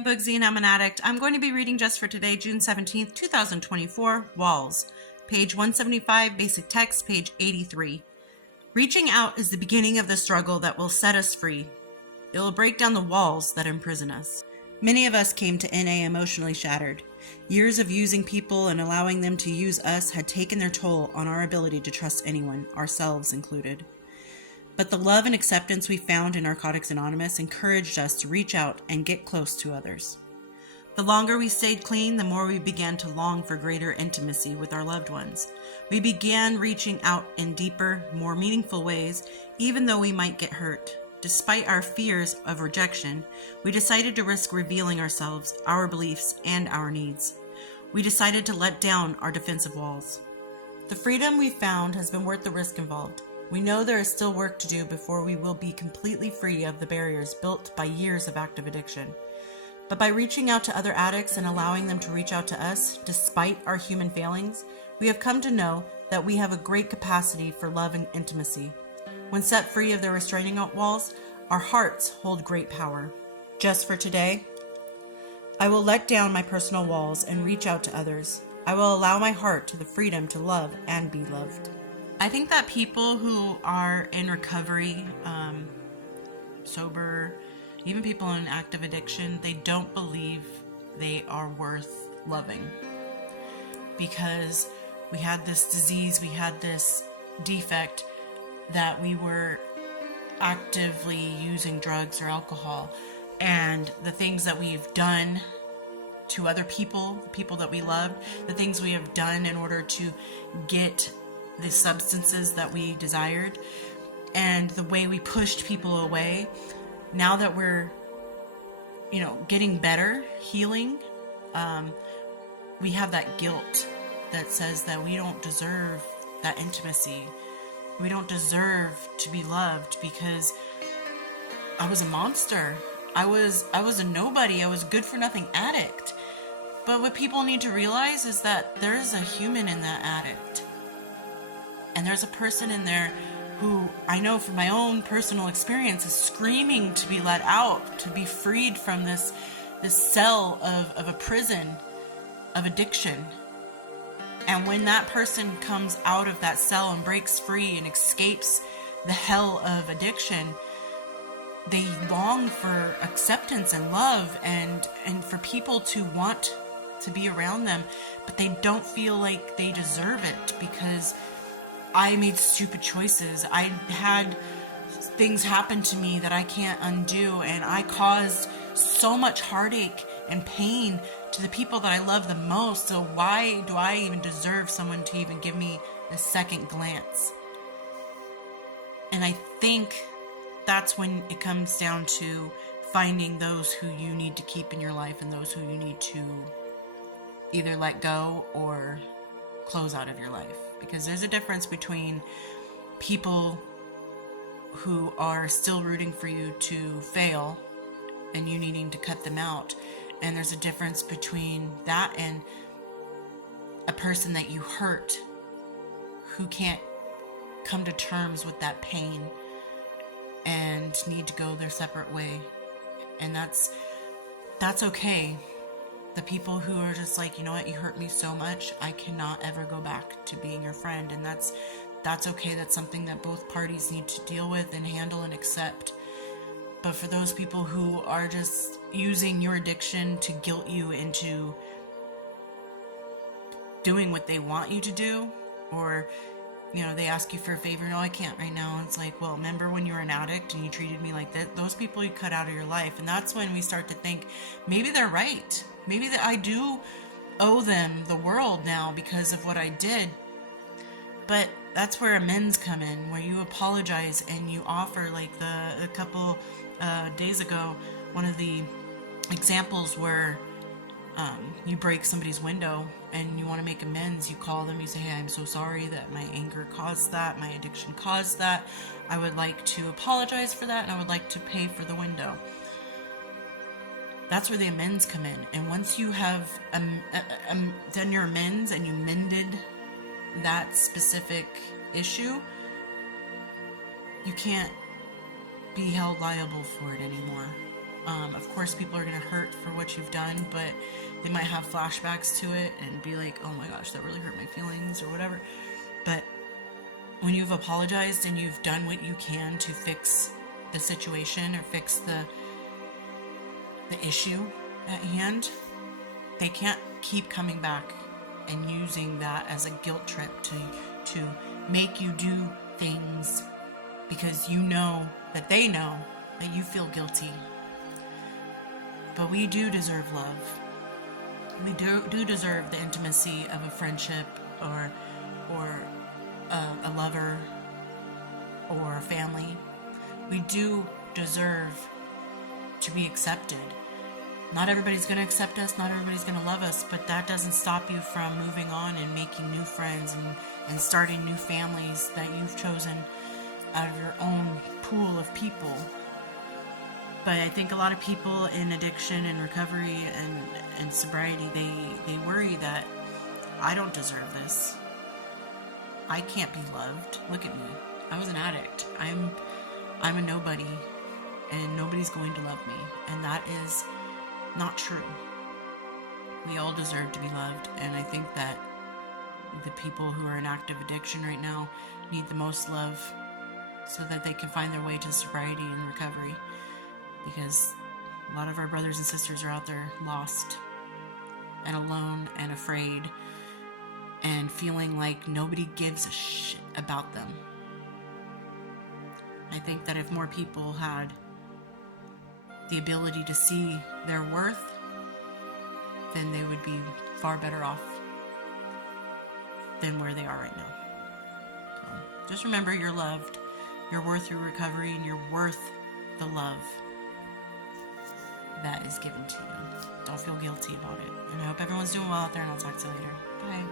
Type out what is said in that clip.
I'm Bugsy and I'm an addict. I'm going to be reading just for today, June 17th, 2024, Walls. Page 175, basic text, page 83. Reaching out is the beginning of the struggle that will set us free. It will break down the walls that imprison us. Many of us came to NA emotionally shattered. Years of using people and allowing them to use us had taken their toll on our ability to trust anyone, ourselves included. But the love and acceptance we found in Narcotics Anonymous encouraged us to reach out and get close to others. The longer we stayed clean, the more we began to long for greater intimacy with our loved ones. We began reaching out in deeper, more meaningful ways, even though we might get hurt. Despite our fears of rejection, we decided to risk revealing ourselves, our beliefs, and our needs. We decided to let down our defensive walls. The freedom we found has been worth the risk involved. We know there is still work to do before we will be completely free of the barriers built by years of active addiction. But by reaching out to other addicts and allowing them to reach out to us, despite our human failings, we have come to know that we have a great capacity for love and intimacy. When set free of the restraining walls, our hearts hold great power. Just for today, I will let down my personal walls and reach out to others. I will allow my heart to the freedom to love and be loved. I think that people who are in recovery, sober, even people in active addiction, they don't believe they are worth loving. Because we had this disease, we had this defect that we were actively using drugs or alcohol. And the things that we've done to other people, the people that we loved, the things we have done in order to get the substances that we desired, and the way we pushed people away. Now that we're, getting better, healing, we have that guilt that says that we don't deserve that intimacy. We don't deserve to be loved because I was a monster. I was a nobody. I was a good for nothing addict. But what people need to realize is that there is a human in that addict. And there's a person in there who I know from my own personal experience is screaming to be let out, to be freed from this cell of a prison of addiction. And when that person comes out of that cell and breaks free and escapes the hell of addiction, they long for acceptance and love and for people to want to be around them, but they don't feel like they deserve it because I made stupid choices. I had things happen to me that I can't undo, and I caused so much heartache and pain to the people that I love the most. So why do I even deserve someone to even give me a second glance? And I think that's when it comes down to finding those who you need to keep in your life and those who you need to either let go or close out of your life. Because there's a difference between people who are still rooting for you to fail and you needing to cut them out. And there's a difference between that and a person that you hurt who can't come to terms with that pain and need to go their separate way. And that's okay. The people who are just like, you know what, you hurt me so much, I cannot ever go back to being your friend. And that's okay. That's something that both parties need to deal with and handle and accept. But for those people who are just using your addiction to guilt you into doing what they want you to do, or they ask you for a favor, no, I can't right now. And it's like, well, remember when you were an addict and you treated me like that? Those people you cut out of your life. And that's when we start to think, maybe they're right. Maybe that I do owe them the world now because of what I did. But that's where amends come in, where you apologize and you offer, like a couple days ago, one of the examples where you break somebody's window and you want to make amends. You call them, you say, hey, I'm so sorry that my anger caused that, my addiction caused that. I would like to apologize for that, and I would like to pay for the window. That's where the amends come in. And once you have done your amends and you mended that specific issue, you can't be held liable for it anymore. Of course, people are going to hurt for what you've done, but they might have flashbacks to it and be like, oh my gosh, that really hurt my feelings or whatever. But when you've apologized and you've done what you can to fix the situation or fix the issue at hand, they can't keep coming back and using that as a guilt trip to make you do things because you know that they know that you feel guilty. But we do deserve love. We do deserve the intimacy of a friendship or a lover or a family. We do deserve to be accepted. Not everybody's going to accept us, not everybody's going to love us, but that doesn't stop you from moving on and making new friends and starting new families that you've chosen out of your own pool of people. But I think a lot of people in addiction and recovery and sobriety, they worry that I don't deserve this. I can't be loved. Look at me. I was an addict. I'm a nobody, and nobody's going to love me. And that is not true. We all deserve to be loved, and I think that the people who are in active addiction right now need the most love so that they can find their way to sobriety and recovery, because a lot of our brothers and sisters are out there lost and alone and afraid and feeling like nobody gives a shit about them. I think that if more people had the ability to see their worth, then they would be far better off than where they are right now. So just remember, you're loved, you're worth your recovery, and you're worth the love that is given to you. Don't feel guilty about it. And I hope everyone's doing well out there, and I'll talk to you later. Bye.